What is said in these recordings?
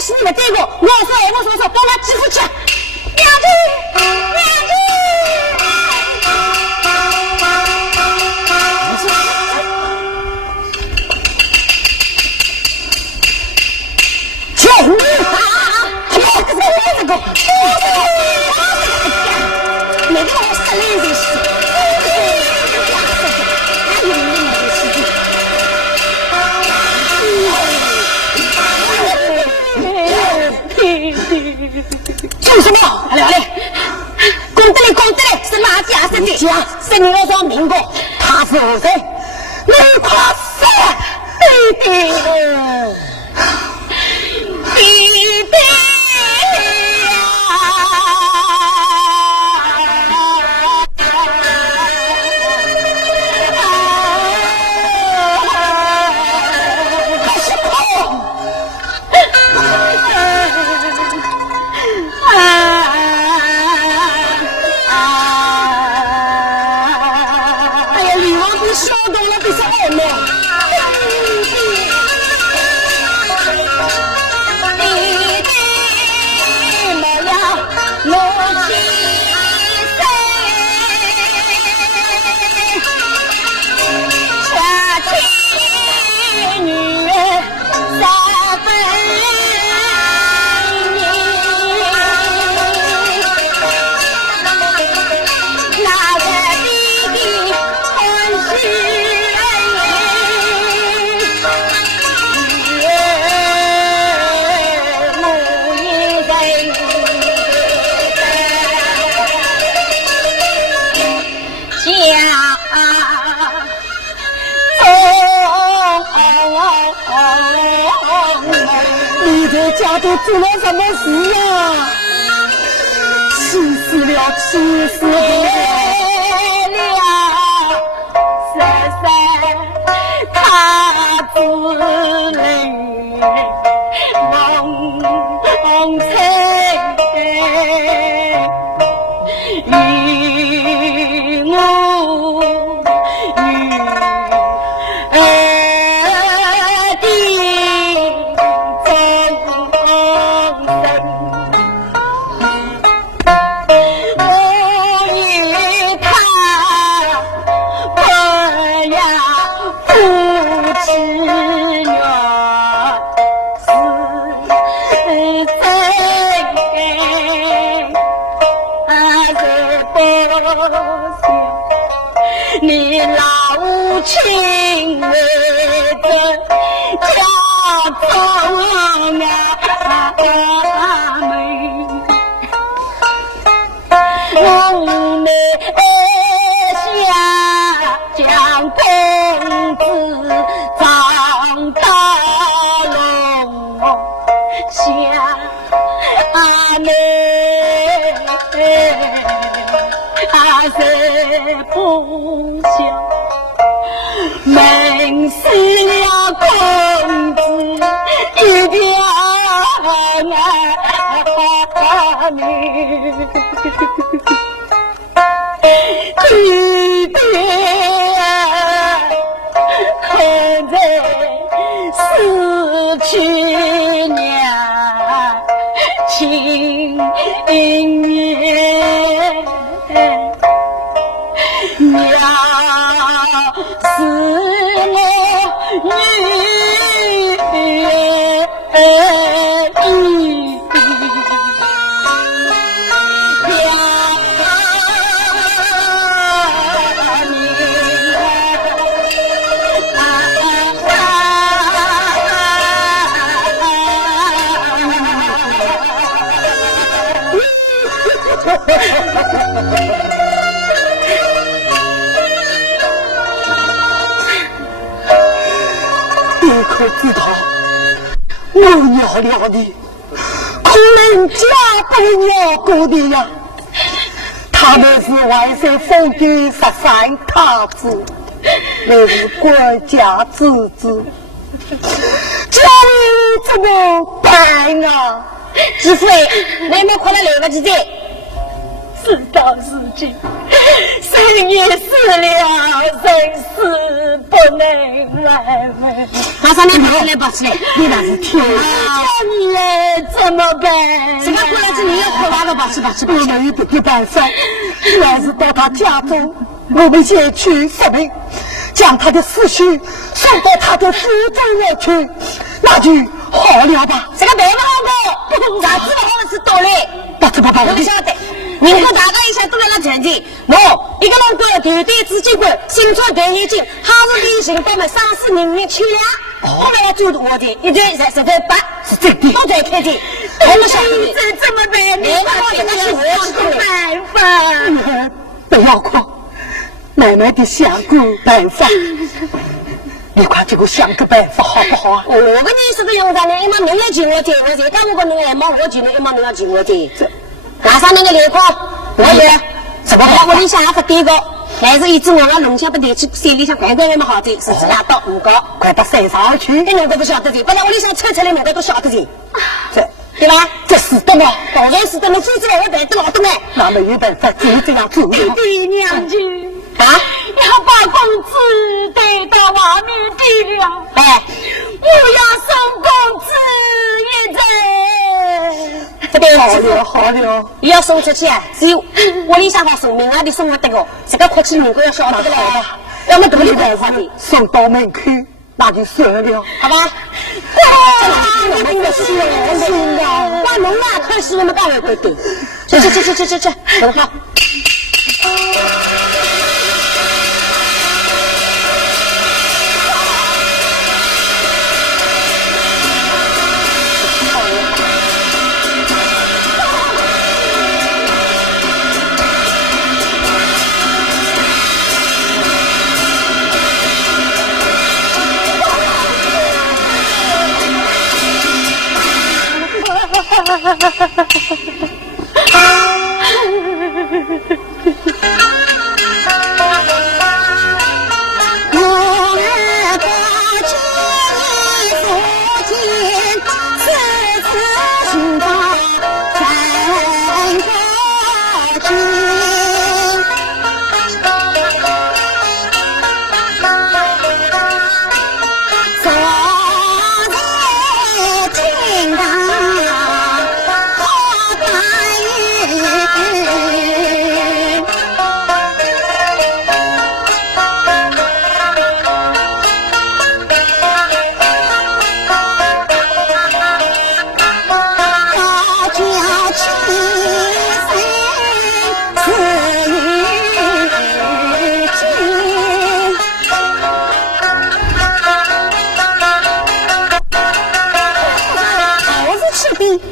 是你们这个，我说，帮他欺负去。娘子，救命啊！这个，那个我是累的是。做什么？来，公得嘞，是哪家生的？家生我说民国，他是谁？你快死！弟家都做了什么事啊？气死了！他自领梦彩，与我你老亲为的家中妹，无奈下将公子长大龙下妹。他是不孝，闷死了公子一条命，弟弟看在死去娘亲面。娘是我女一口之桃，我要了你，可能家不要过的呀。他们是外省封建13太子，那是国家之子，这怎么办啊？媳妇，妹妹快来来吧，姐姐。事到如今，生也死了，生死不能挽回。马上你跑来吧，起来，你那是天啊！你来么办？这个过来子你要哭完了吧？去吧去吧！我没有别的办法，要是到他家中，我们先去说明，将他的死尸送到他的府中来去，那就好了吧？这个办不好过，咋子好是多嘞？不知道，我不晓得。人家大家一下都在那前进，我一个人管团队资金管，新装电眼镜，好是旅行到们30名去了。我们要做我的，一对实在八，是这的，都在开的。我们想这怎么办？你我这个是我的办法。不要哭，慢慢的想个办法。你快给我想个办法好不好啊？我跟你说个用啥呢？一毛侬要请我听，我谁讲我跟侬一毛我请侬，一毛侬要请我听。马上那个联光，我有什么好？我里向也不对个，还是一只我的龙虾不带去山里向管管那么好的，是这样到5个，快到山上去。你们都不晓得的，本来我里向抽出来，你们都晓得的，对吧？这是的嘛？当然是的，你否则我带得老多呢。那没有办法，只有这样做了。对娘亲啊，要把公子带到外面去了。哎，我要送公子一程。这边好了好了，要送出去啊！只有我里向好送，明外的送不得哦。这个客气人家要晓得的嘞，要么独立办法的，送到门口那就算了，好吧？我们的小心啊！那侬啊，可是我们当然会对。去，很好。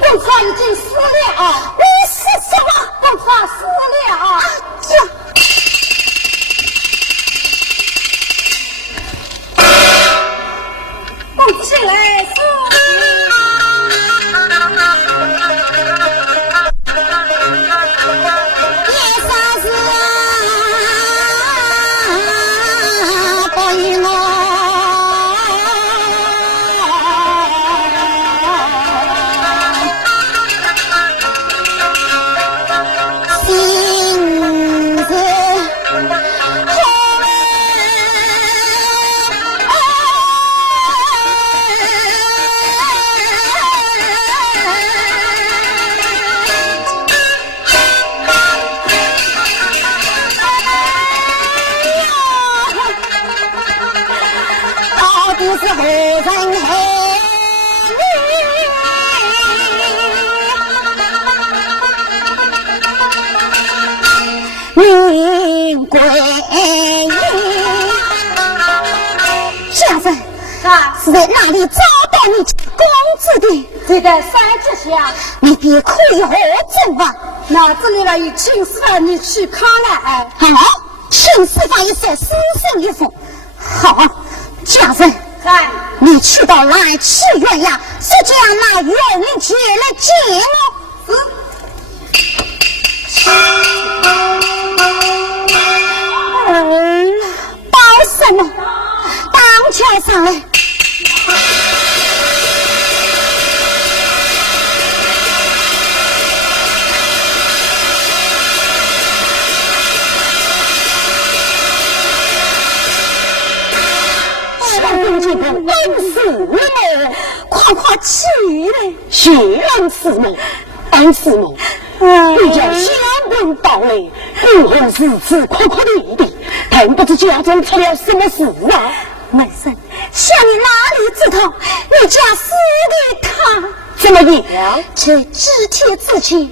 公差已经死了，你是什么？公差死了，公子来死。名贵先生是在哪里找到你公子的？就在山之下。你爹可以何证吧？那这里来请示了，你去看来。好，请示方一说，私生一封。好，先生，你去到来赤鸳鸯，是这样那永结了结我。报什么？当桥上来。小公主本是我，快快快起来！谢恩师母，恩师母，你叫相公到来，如何如此哭哭啼啼？但不知家中出了什么事啊？门生，想你哪里知道？你家死的他怎么样？这几天之前，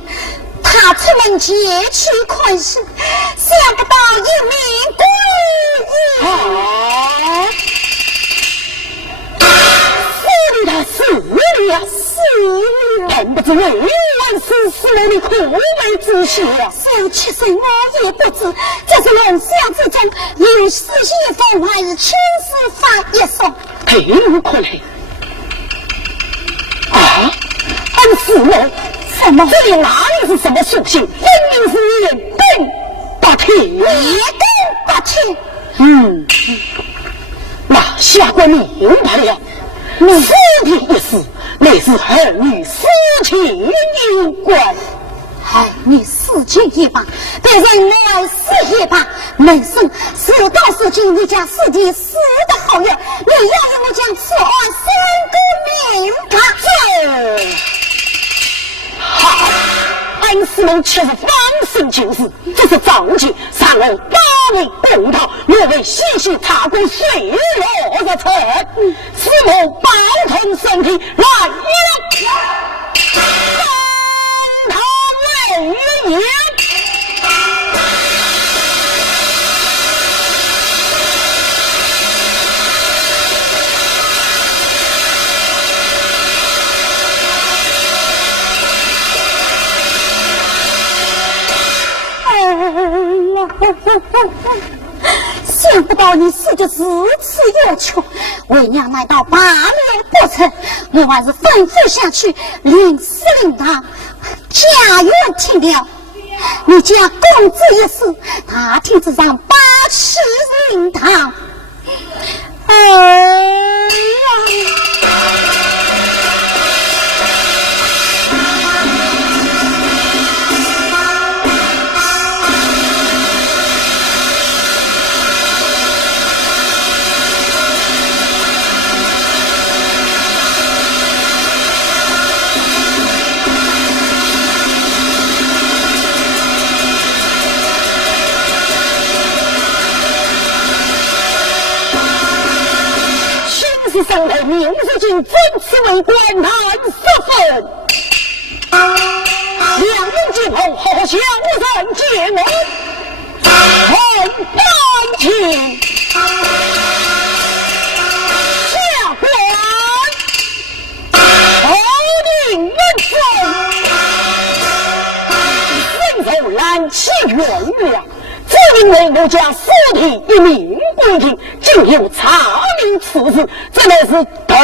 他出门劫去困死，想不到一名鬼啊！死了，死了！恨不知为万世死了你苦美之血啊！小七岁我也不知，这是龙乡之中有死一封，还是青丝发一送？有可能啊！恩师母，什么？这里哪里是什么属性？分明是眼瞪八天，眼瞪八天。那下官明白了，尸体一事，乃是儿女私情有关。儿女私情一把，别人来死一把。门生事到如今，你家师弟死的好呀，你要让我将此案三个明白。好，恩师们却是放心救事，这是早起上我八位公堂，若为细细查过水落日程，师母保重身体，来呀！三堂为言。想不到你死的如此有趣，为娘来到罢免不成，我还是吩咐下去，令司令堂家园停了。你家公子一死，大厅之上把持灵堂。上头明日竟尊此为官坛十分，两人今后好相人结盟，很感情。下官头领问众，身受蓝旗原谅，只因为我将尸体一命归庭，竟有查明此事，真的是头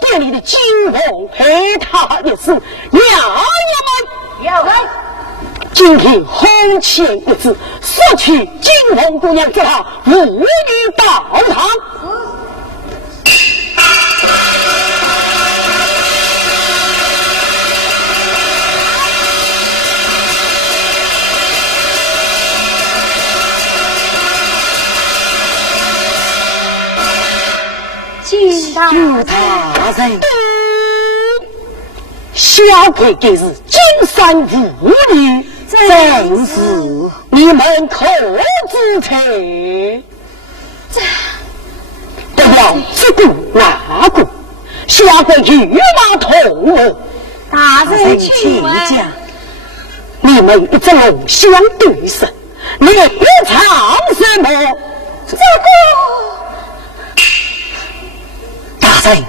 店里的金凤陪他一死，衙役们有人今天红前一字，索取金凤姑娘之号，无语到堂。金大人，小鬼给是金山妇女，正是你们可知情？不要这个那个，小鬼与马同谋。大人请讲，你们不这龙相对胜，你不唱什么？这个。大人，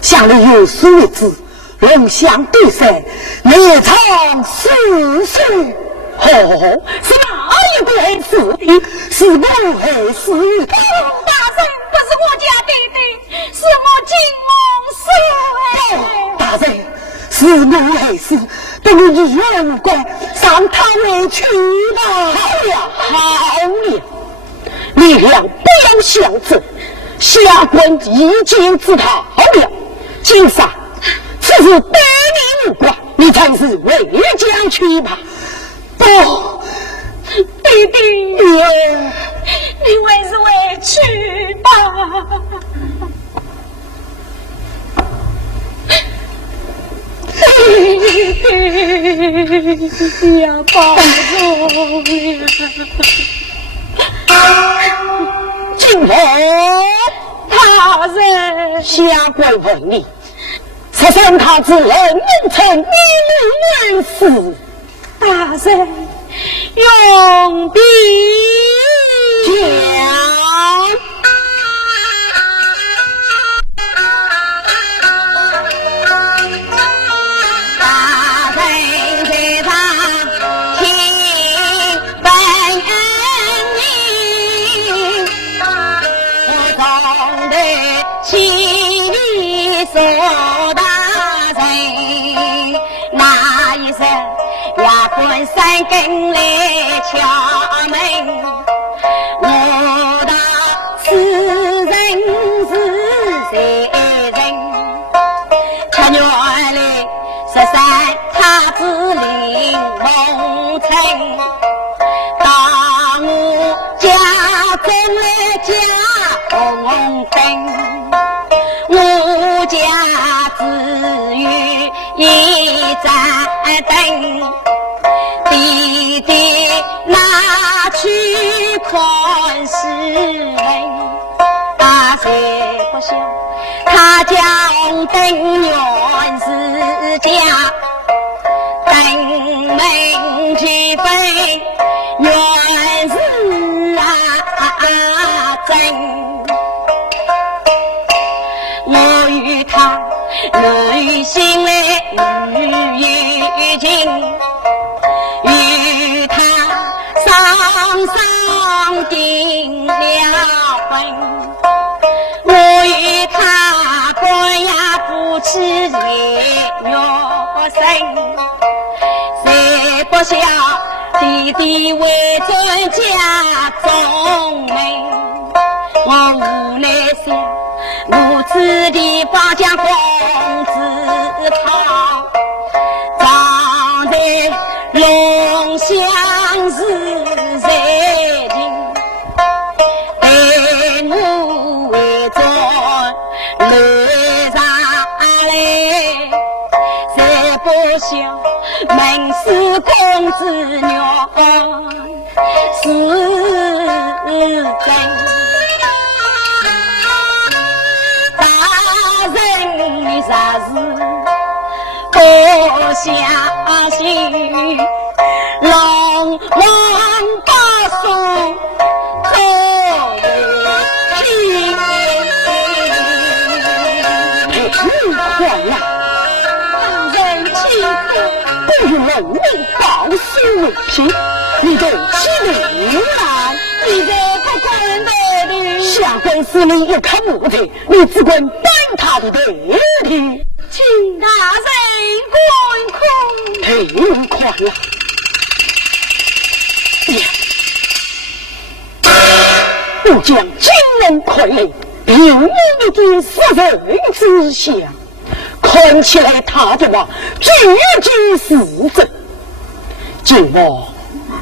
向你有数字，龙相对胜，你唱四岁。是哪一个黑死的？是我黑死的。大人，不是我家弟弟，是我金龙死。大人，是我黑死，跟你一样无关，上他委屈吧。好了，你俩不要相争。下官已经知道了，金山，此事对你无关，你才是为将去吧。不，弟弟，你为是委屈吧？呀，保重金凤大人，下官问你，13太子人名称你为死，大人用笔讲。苏大人，那一声呀，本山跟来敲门，我道此人是谁人？可原来13太子林梦成，当我家中来家红灯。我家只有一盏灯，弟弟拿去看世人，谁不想他家红灯原是家，灯门去飞原是真。我与他内心来与情，与他双双定了婚。我与他关呀不吃热药生，谁不想弟弟为尊家中美，我无奈想如此地方将公子讨，葬在龙乡是谁情？被我为尊留下来，谁不想门是公子娘是真？啥事不相信？龙王把手做理，快呀！大人请客，不与龙命报信为凭，你对其灵来，你这不公的下官司令一看木头，你只管搬他的头体，请大人观空。太快了！我将金人傀儡平一的死人之下，看起来他的话句句是真。今我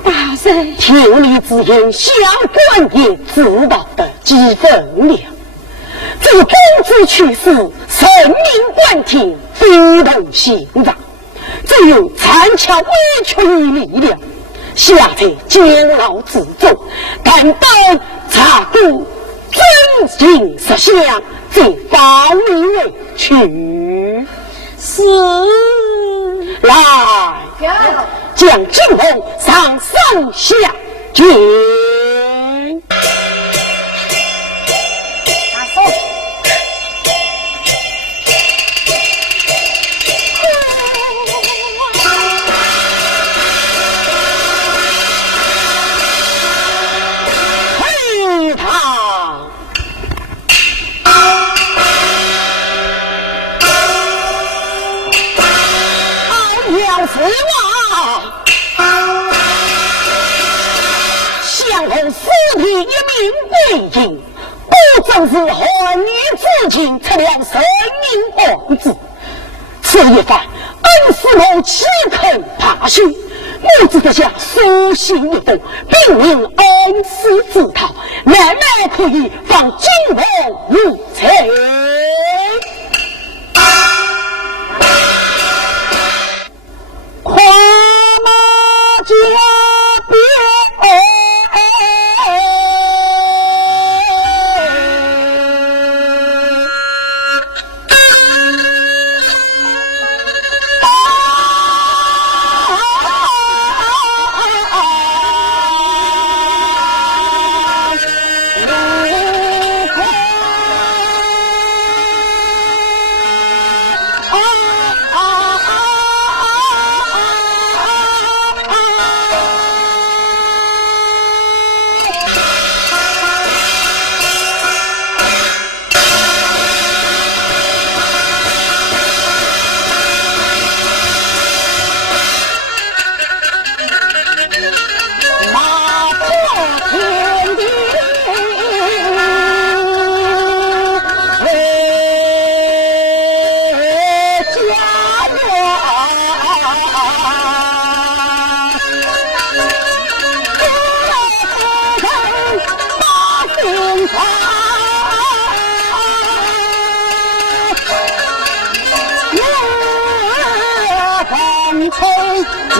大人听你之言，下官也知道的几分了。这个公子去世，神明关天，非同寻常，只有残强委屈的力量，下在监牢之中，但当查顾尊敬实相，再法律为去。是来，将金红上上下军。死亡，相公尸体一名归隐，不正是汉女之情出了神明皇子。此一番恩师我岂肯踏虚，我只得下书信一封，并命恩师自讨，慢慢可以放金王入城。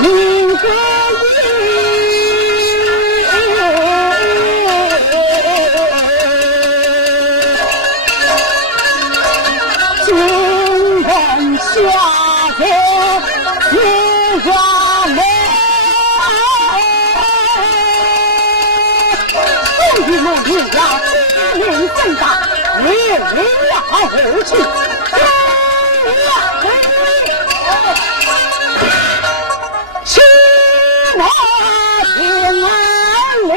民国今晚下河四家门，终于我们要支领正大，连要回去。去我平安了。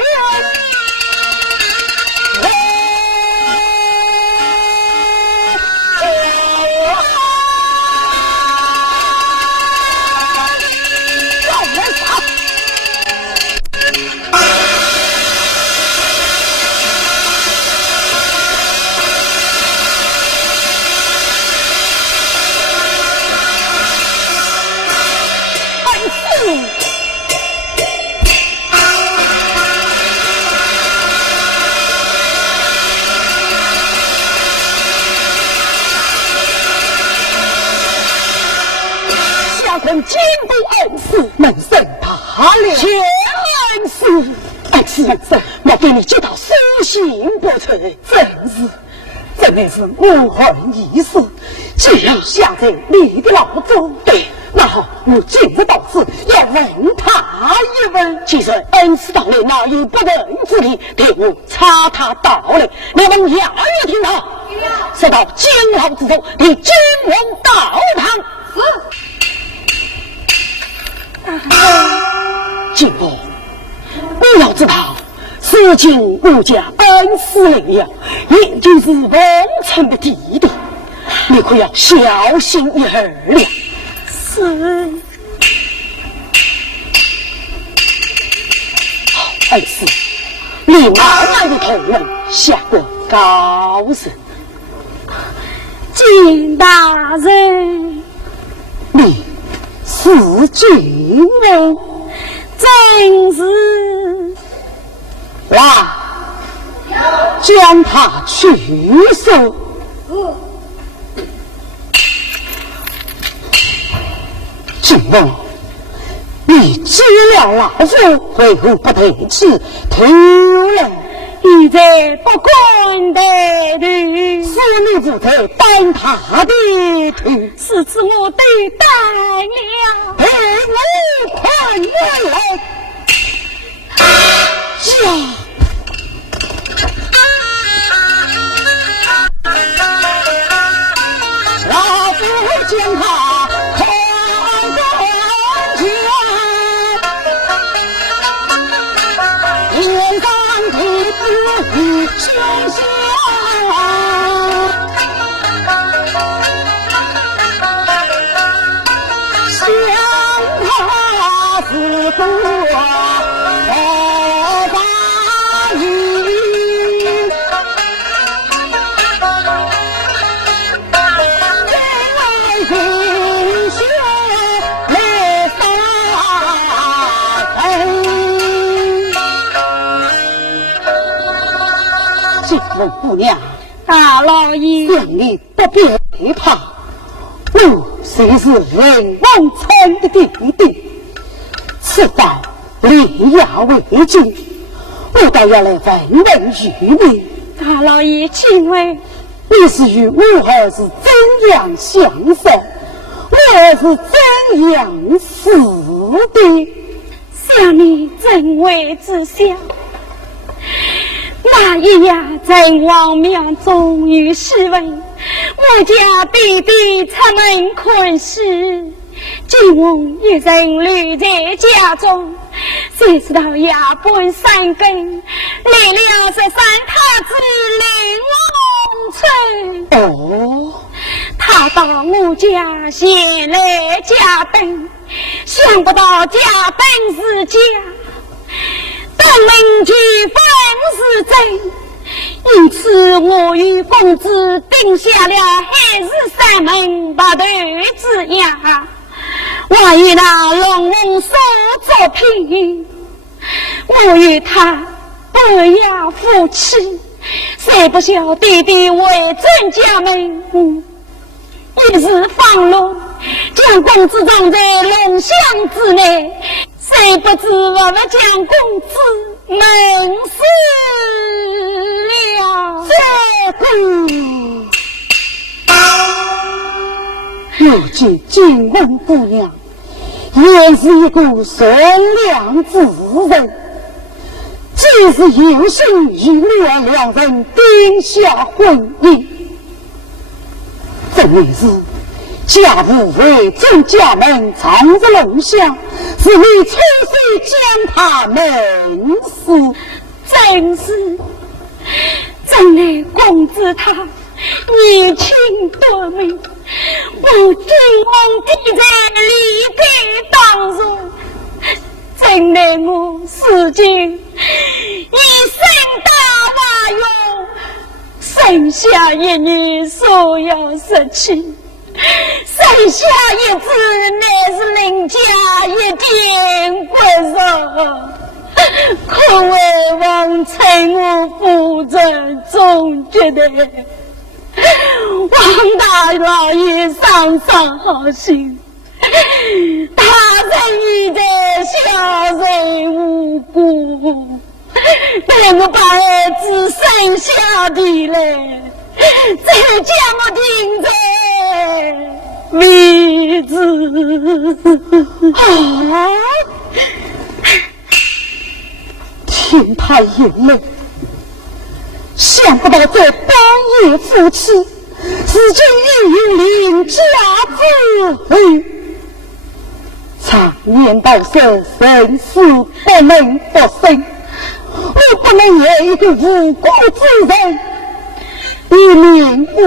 金不恩师能胜他了，前恩师，恩师人生，我给你接到书信不成，真的是无魂一事。只要下在你的老中，对，那好，我今日到此要问他一问。其实恩师到来，哪有不仁之理？对我查他到来，你们要不听他？说到监牢之中，你金王道堂。金王，你要知道，如今我家恩师来了，也就是王臣的弟弟，你可要小心一儿了。是。好，恩师，你慢慢的同人下个高人。金大人，你是金王，真是来将他取收。金王，你知了老夫为何不得志投了？你在不管的头，是你不在担他的头，是指我对待了，陪我快乐来。呀！老夫见他看关前，脸上的字胸下，想他是多姑娘，大老爷，让你不必害怕，我虽是人王村的弟弟，此番立衙为君，我倒要来问问于你。大老爷，请问你是与我儿是怎样相识？我儿是怎样死的？想你怎为知晓？那一夜在王庙中遇试问，我家弟弟出门困时，见我一人留在家中，谁知道夜半三更来了13太子令王村。哦，他到我家前来加灯，想不到加灯是假，但名句本是真，因此我与公子定下了海誓山盟白头之约。我与那龙王所作品，我与他不要夫妻，谁不晓弟弟为真家门，一时放落，蒋公子葬在龙箱之内，谁不知我们蒋公子闷死了？如今金翁姑娘也是一个善良之人，即使有心与我两人定下婚姻，这也是家父为正家门藏着龙香，是你出水将他闷死。真是真乃公子他年轻多美，我君王地在离开当中，真乃我如今一生大瓦用，生下一女所要失去，生下一子乃是邻家一点不少，可为王趁我负责总觉得王大老爷上好心，他人已在小人无辜，但我把儿子生下的来，再将我听在鼻子啊！听他眼泪，想不到这半夜夫妻是今日邻家之女，常言道是生死不能不生，我不能有一个无辜之人一命呜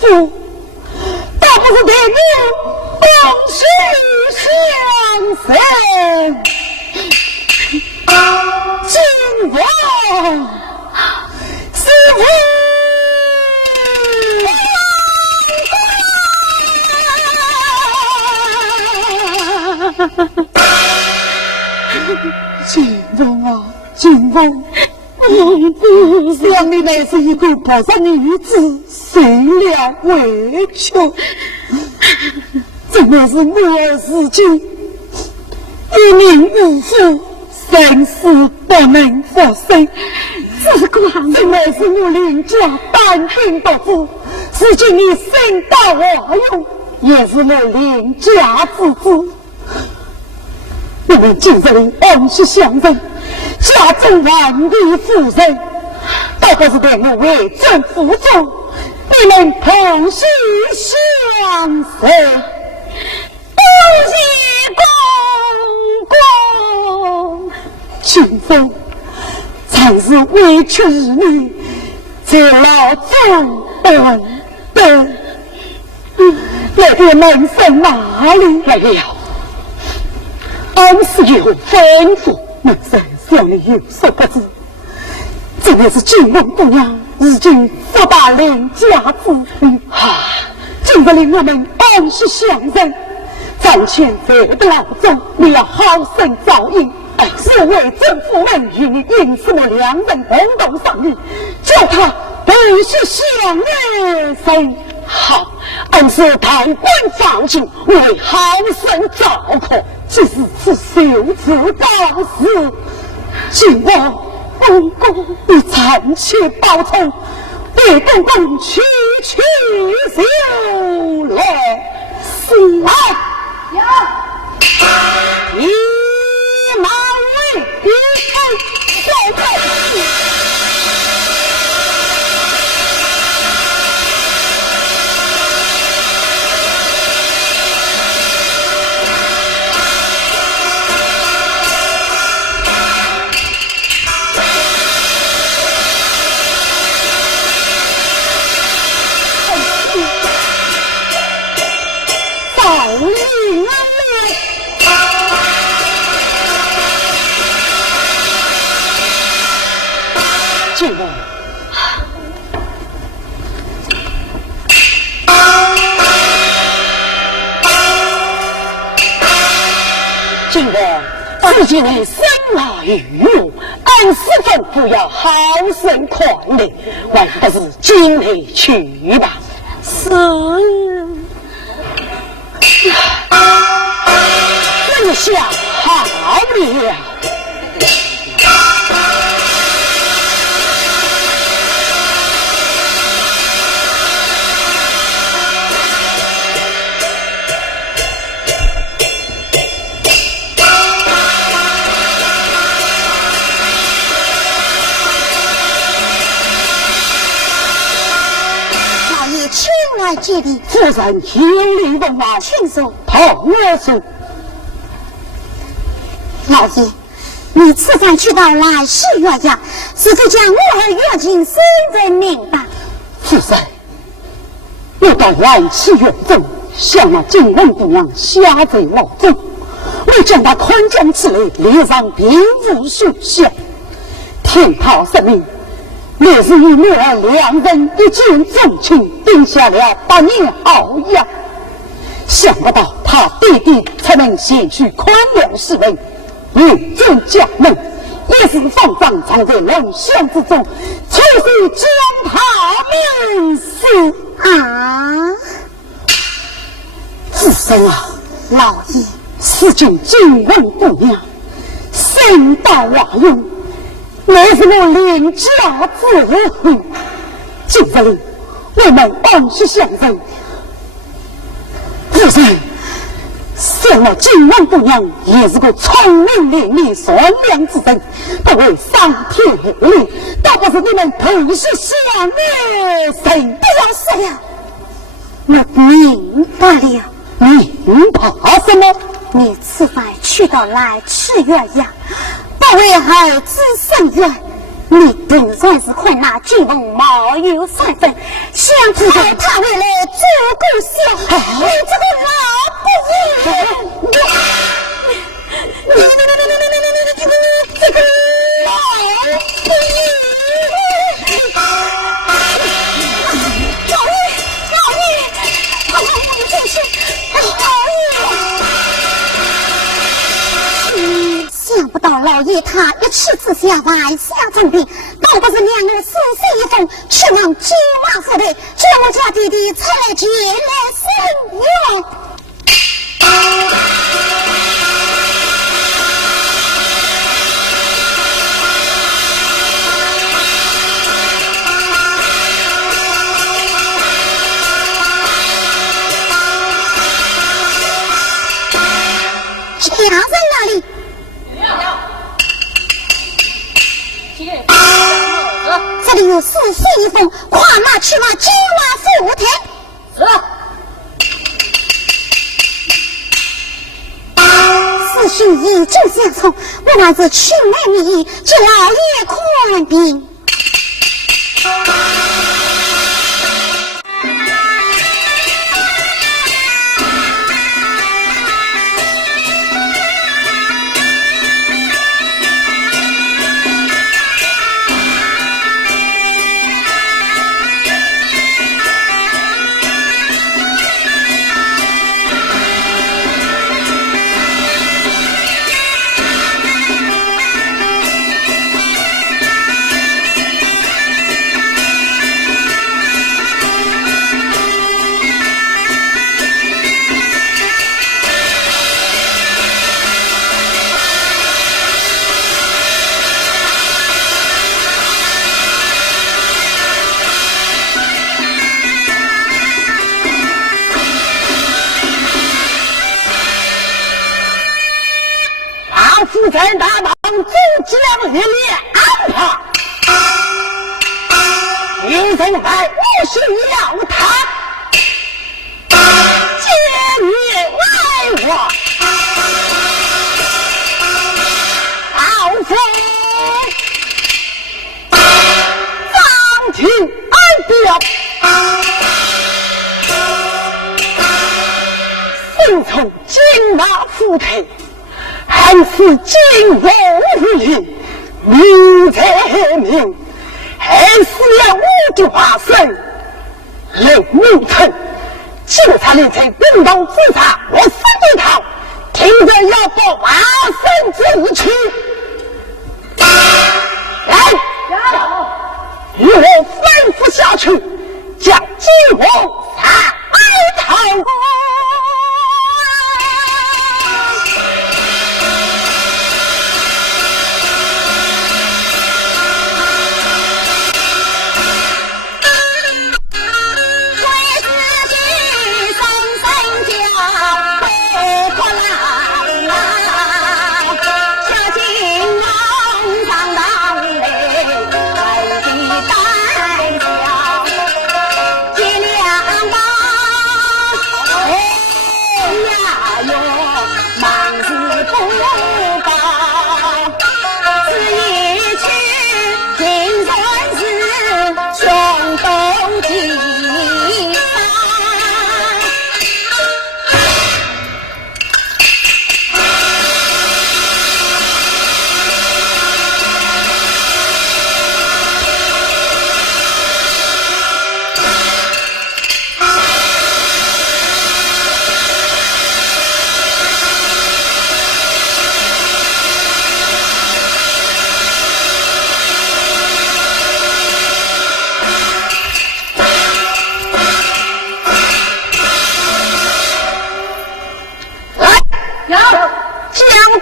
呼，倒不是对我东西相生。金王师傅金王啊，金王，想你乃是一个菩萨女子，谁了委屈？真的是我自己一命呜呼，生死不能复生，这个真乃是我邻家单亲独子，是今你生到我用，也是我邻家之子。我们今日恩惜相认，家中万里夫人，倒不是对我为政负重，你们同心相生。恭喜公公！清风，常是委屈你，这老祖等等，那个门生哪里来了？恩师有吩咐，门生小女有所不知。这也是金翁姑娘已经福大邻家之女啊！今日令我们恩惜相认，暂前费的老总，你要好生照应。是为政府们与你因此我两人共同商议，叫他必须相认生。好，恩师堂官放心，为好生照顾，即使是羞耻高事，请我公公你暂且报仇，为公公去修来。是啊，一马为一看走开。自己你生来于我，按师吩咐要好生快乐，还不是今日去吧？是。这下好了。这里夫人有礼问话，请说。同我说，老爷，你此番去到来世月家，是否将我和月经深人明白？夫人，我到来世月中，向那金龙姑娘下在牢中，我将她捆将起来，脸上并无血血，天讨神明。也是与女儿两人一见钟情，定下了8年好约。想不到他弟弟才能先去宽谅侍卫，远征家门，也是放赃藏在龙箱之中，除非将他命死啊！自身啊，老爷，此君金龙姑娘身到瓦用，乃是我廉价之后，今日我们恩师相认，夫人，生了金王姑娘也是个聪明伶俐、善良之人，不为伤天害理，倒不是你们同是相灭神。不要死了，我明白了。明白什么？你此番去到来赤月阳，不为孩子生源，你定算是困难君王貌有3分，想不到他为了足够小，你这个老不义，这个老不义，老爷，真是。想不到老爷他一气之下外下重病，倒不是两人私信一封，去往金王府内，只有我家弟弟才来接来生源。家在哪里？这里有私信一封，快拿去往金王府听。是。私信已经相送，我乃是群内民意，请老爷宽禀。夫人大王主将一列安排，你总该无需要他见你来我老夫当庭安表，顺从金马夫态，还是金龙无灵，名在明，还是要无的化身令母臣就差你才公道自杀，我死对头，听着要报马身之躯。来，与我吩咐下去，将金龙杀头。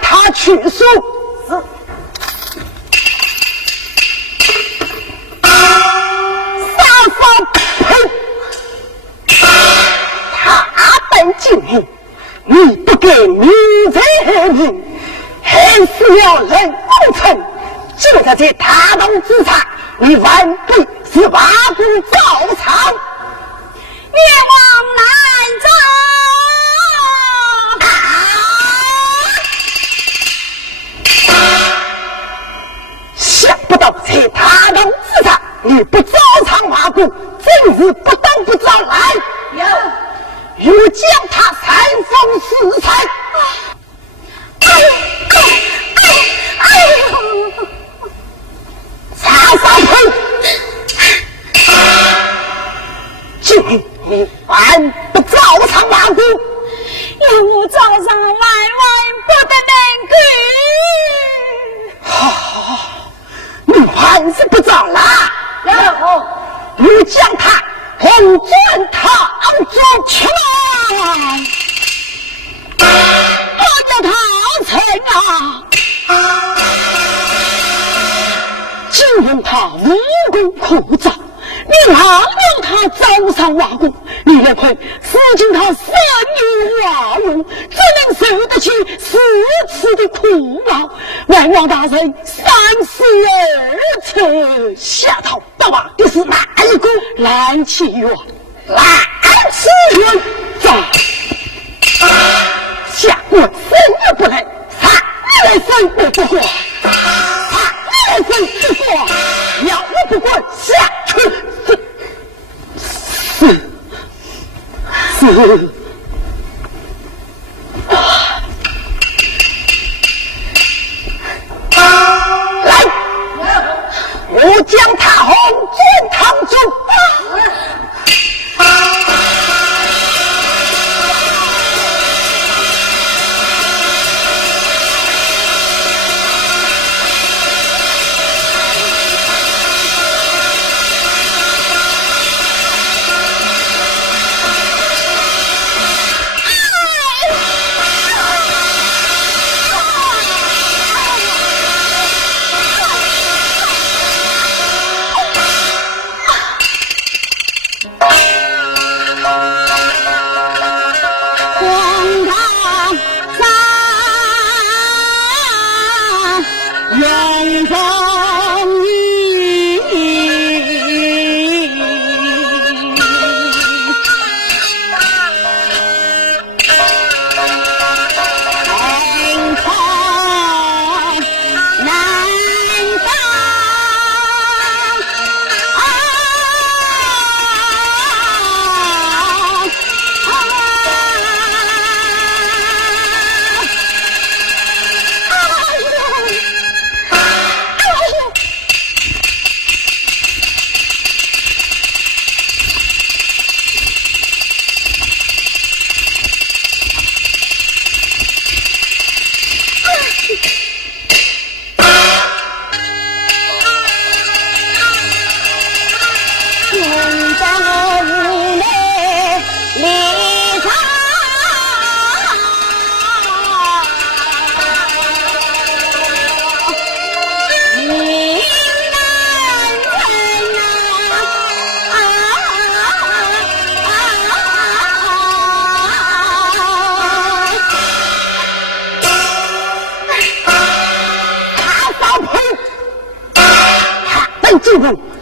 他取书。他本精明，你不给女贼何名？害死了人工程，就在这他当之差，你完璧是挖苦造场，别往南走。想不到在他当之差，你不照常挖苦，真是不当不招来。又将他三封四彩。查三回，今你还不照常挖苦，要我早上万不得能你还是不照啦。又将他红砖堂中去了，我的唐城啊！竟用他无功枯燥，你哪有他早上挖工？你认为死尽他生于瓦屋，怎能受得起四次的苦恼？万王大人32次下套到吧？这是哪一个？蓝气院，蓝气院在下官生而不能，他一生不过，他一生不过，要我不管下去。是来，我将他红砖堂中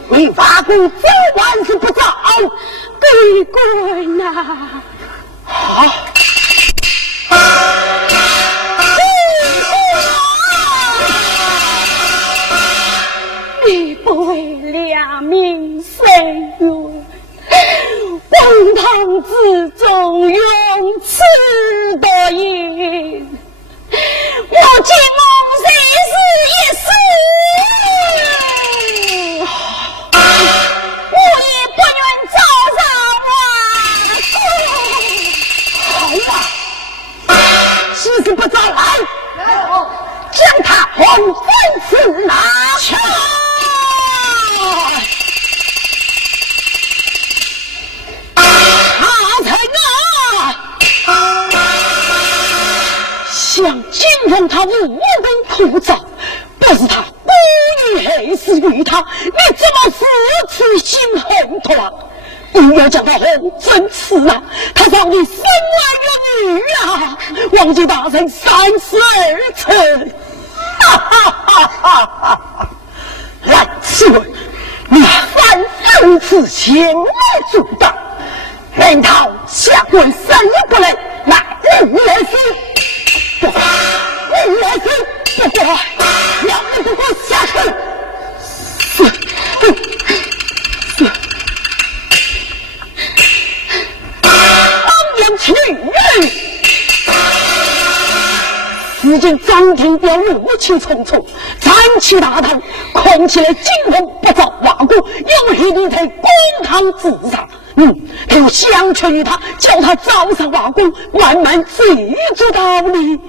你发工早晚是不早，给滚呐！你不为良民伸冤，荒唐之中用此多言，我今梦谁是一死。我也不愿早上好啊！其实不早来，将他红粉刺拿去。大臣啊，想金凤他武功枯燥，不是他故意害死于他，你怎么如此心狠毒？你要讲到后真次啊，他让你身为女啊，忘记大人32次，哈哈哈哈哈！来，试问你3次前来阻挡，难道下官生也不能来你也是？不，你也是不过，要你不过下去。去人！如今张廷彪怒气冲冲，战气大堂，恐起来惊风不造瓦锅，有一定在公堂自杀。他又相劝于他，叫他早上瓦锅，慢慢追逐到你。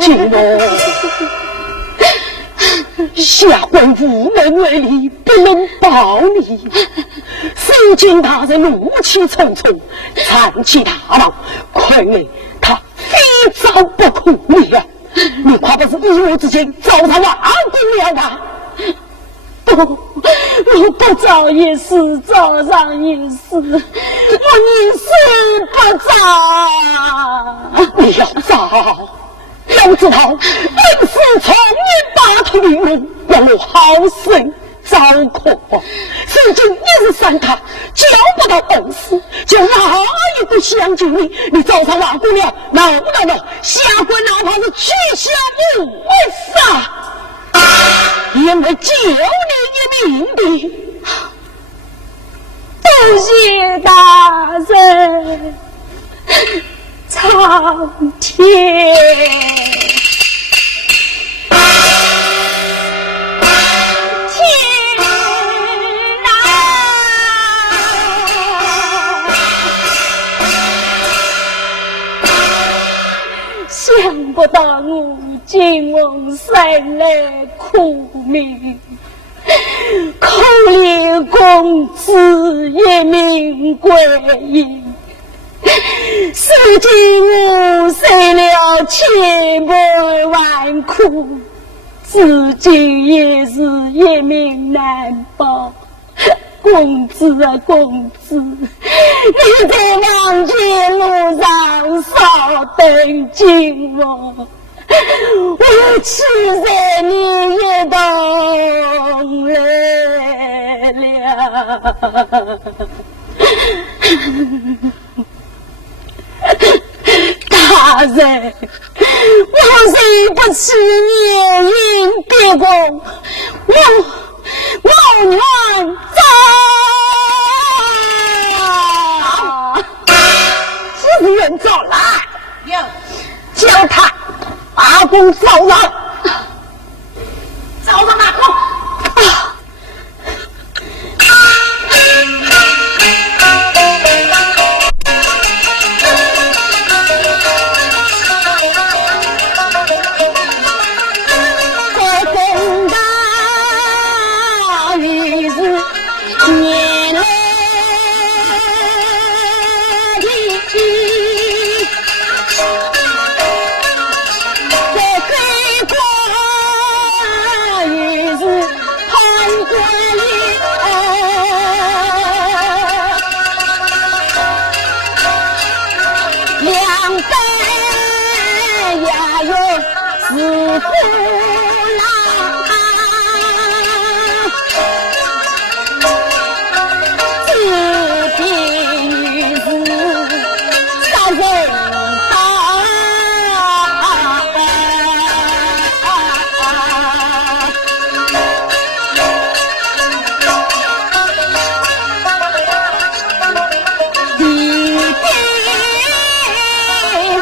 金龙，下官无能为力，不能保你。如今大人怒气冲冲，残气大冒，愧为他非招不可你啊！你怕不是一怒之间遭他瓦工了吧？我不早也是，早上也是，我宁死不早。你要早，要知道本是从年把头的人，让我好生糟粕。如今也是三他交不到本事，就哪一个相救你？你早上瓦姑娘，闹，下官哪怕是取消无杀。因为救你一命的，多谢大人苍天。想不到我金翁生来苦命，可怜公子一命归阴。如今我受了千百万苦，至今也是一命难保。公子啊公子，你在往前路上稍等紧我，我吃在你一同来了。大人，我虽不吃年银别公，我愿走。只是愿走来，叫他阿公走了，走了阿公。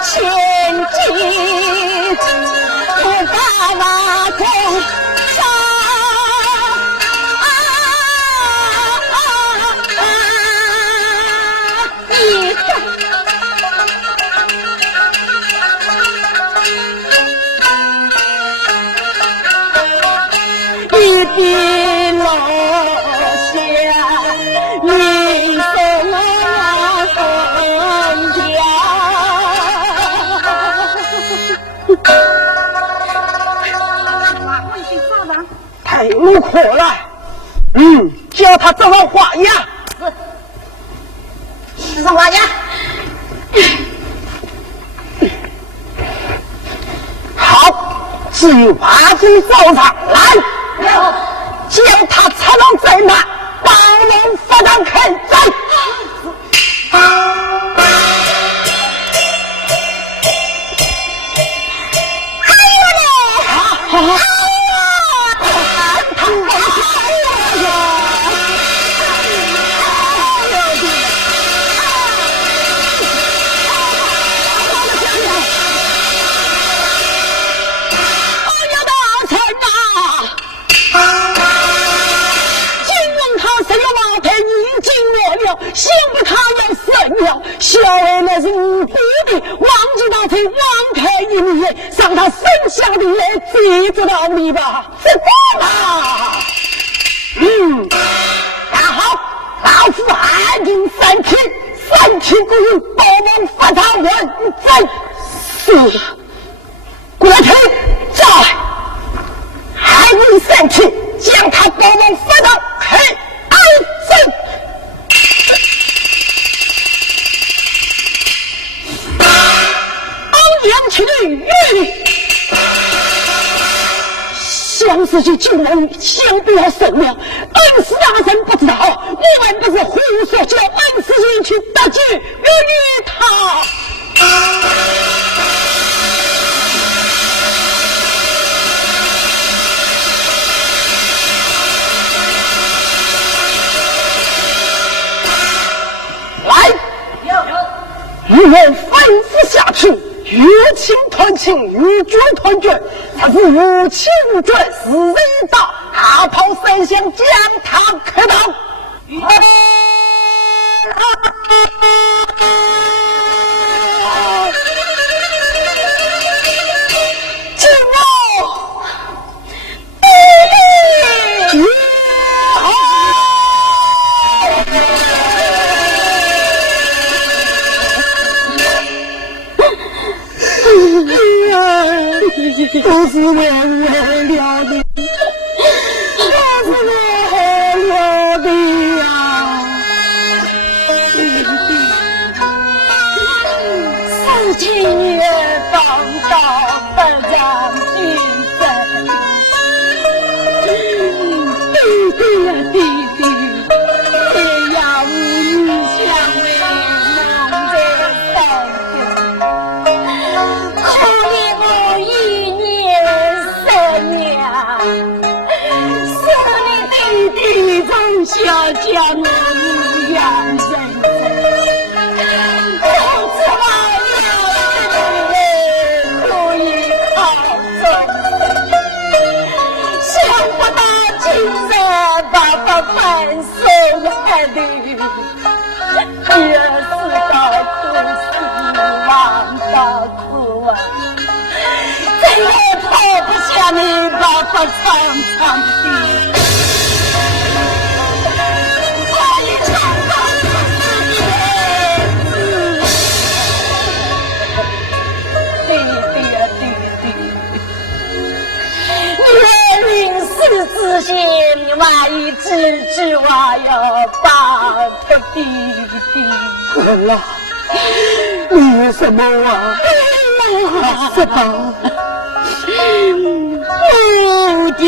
千金不把路过来，叫他走上花样。走上花样。好，至于华夫走上来，将他插到在那八龙法堂看走。想不他要神了，小儿那是无辜的，忘记到这王开一面，让他生下的来记住到你吧，是不嘛？那好，老夫喊定三天不用报王发他问罪。是，过来听，在喊定三天，将他报王发他开安罪。扬起的雨，相思就进门，想不要神了。恩师大人不知道，我们不是胡说，叫恩师人去得知于他。来，与我吩咐下去。与亲团亲，与君团君，才是无亲无君，是人道。阿炮三相将他开刀。进我地狱。都是我害了的，都是我害了的呀！事情也放到本将军身，弟弟呀弟弟，也要无女相为难在三更。弟从小将我牧养人生，从此我可以好走。想不到今日爸爸反送他的，也是个苦亡的苦啊！真也脱不下你爸爸长长的。自信万一知知我要把他弟弟。儿啊，你有什么啊？什么？我的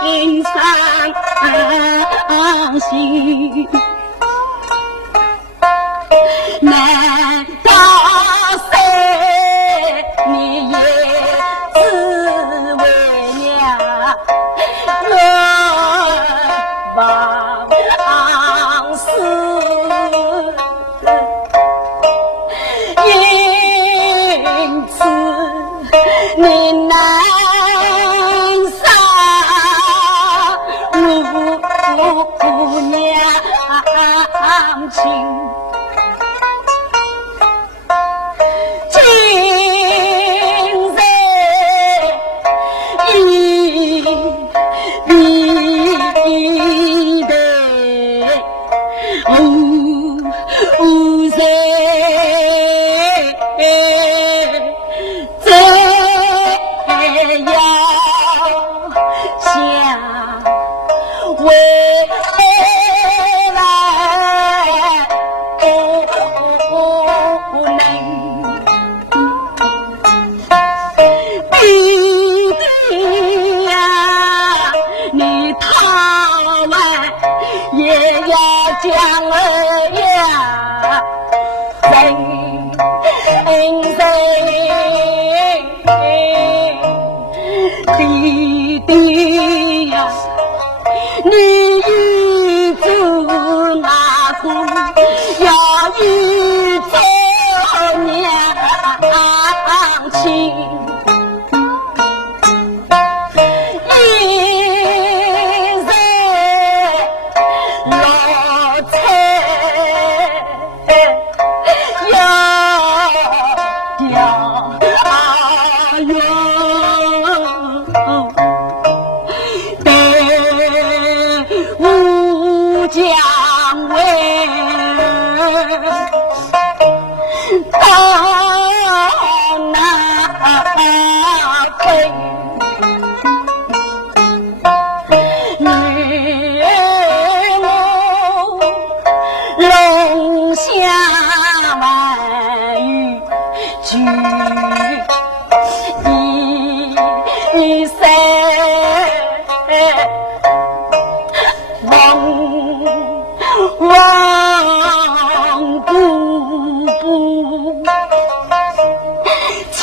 定上心，难道谁你也只为了我往事？因此你难杀我娘亲，今日已必得这要想为来必定呀，你逃完也要将儿呀弟弟呀，你一直那个要一做娘亲，一人落彩要掉哟。将为到那飞，女我龙虾万语句一生王姑姑唱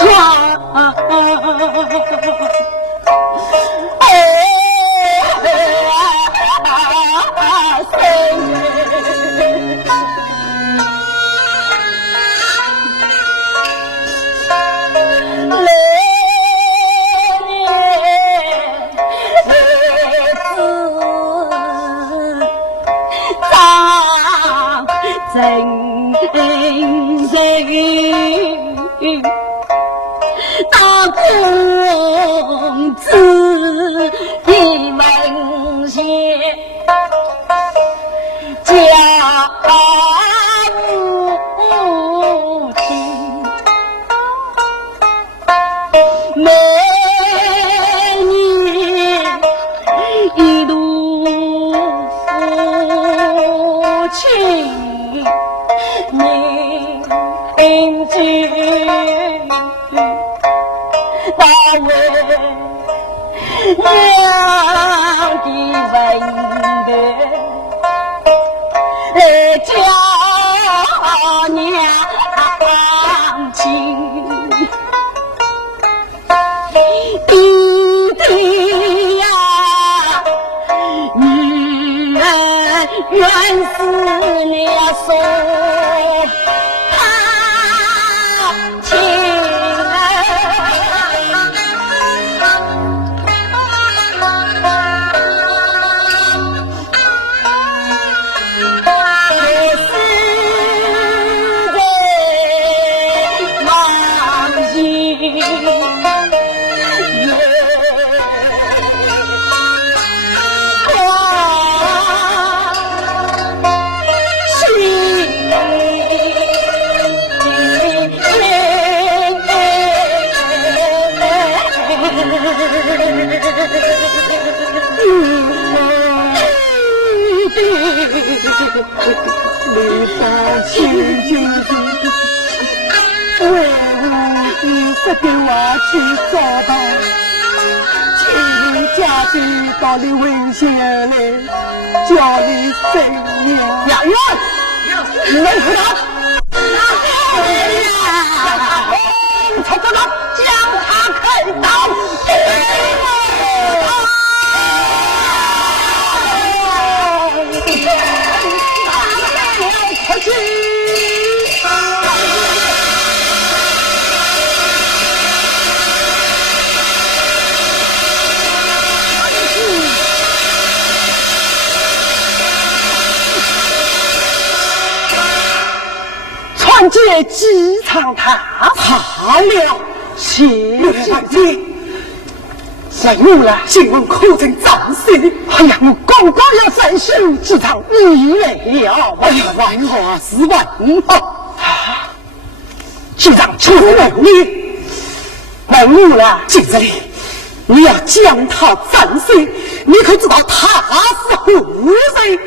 真人大公子的文献家母亲每年一路情明知大为娘的文德，家娘亲，弟弟呀，女儿原是娘说。你放心，为我你是给我去找到，请家境到你危险来，叫你生命养远，你能看到？他这个将他开刀，快去！传接机场塔塌了，谢上街。谁误了？新闻可曾早些？哎呀，我刚刚要再修机场以为了。哎呀，万话是万话。机长出了你，我误了。今日你要将他斩死，你可知道他是何人？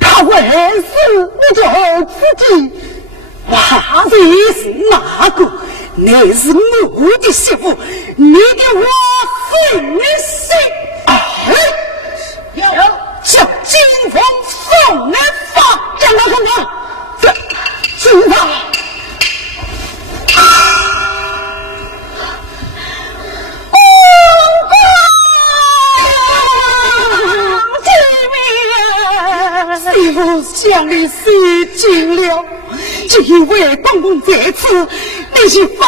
他为死，你就自己。哇，这是哪个？你是我的媳妇，你给我信信！有向金凤送来发，让他看看，这知道。媳妇向你失敬了，这位公公在此，你是放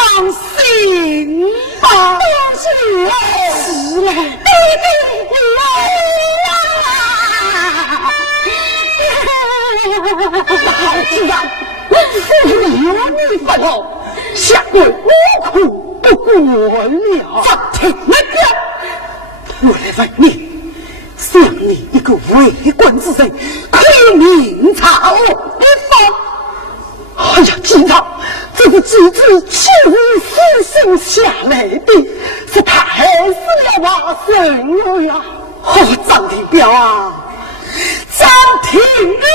心吧。是啊，是啊，好子啊，有你不好，下跪无苦不过了。放听那边，我来问你。像你一个为官之人，可以明察我的法。哎呀，机长，这个机子岂是死生下来的，是太死了哇生了呀！哦，张廷彪啊，张廷彪，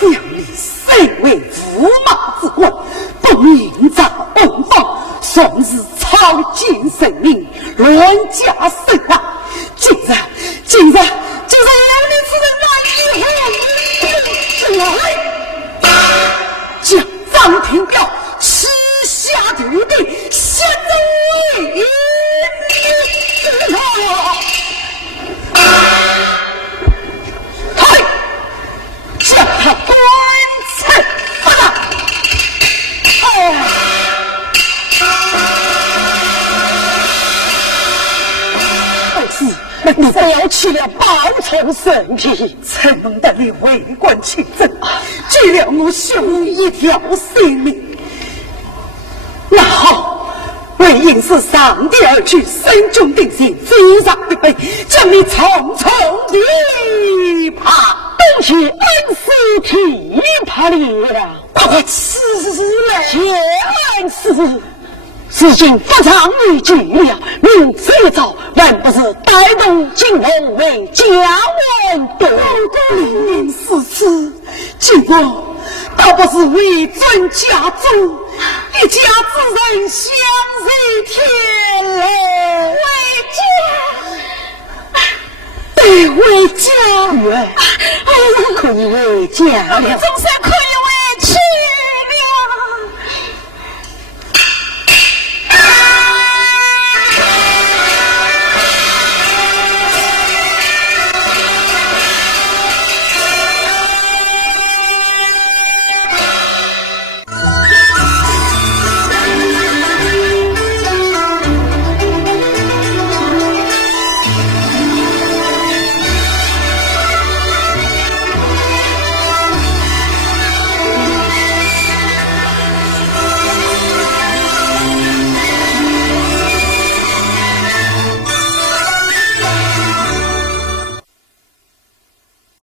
像你身为驸马之官，不明察恩放，总是操尽生命，乱加生啊！今日有你此人来以后，将张廷彪吃下地狱，现在为他将他端菜你不要去了报仇神皮，才能得你为官清正，救了我兄一条性命。那好，为应是上帝而去，身中定心，非常的悲，将你匆匆地爬，东西恩师提爬了，快吃了，且吃。事情不长于久了，你这早万不是带动金龙为家人夺过灵四次，结果倒不是为尊家族，一家之人相随天来为家，对为家，可以为家了，总算可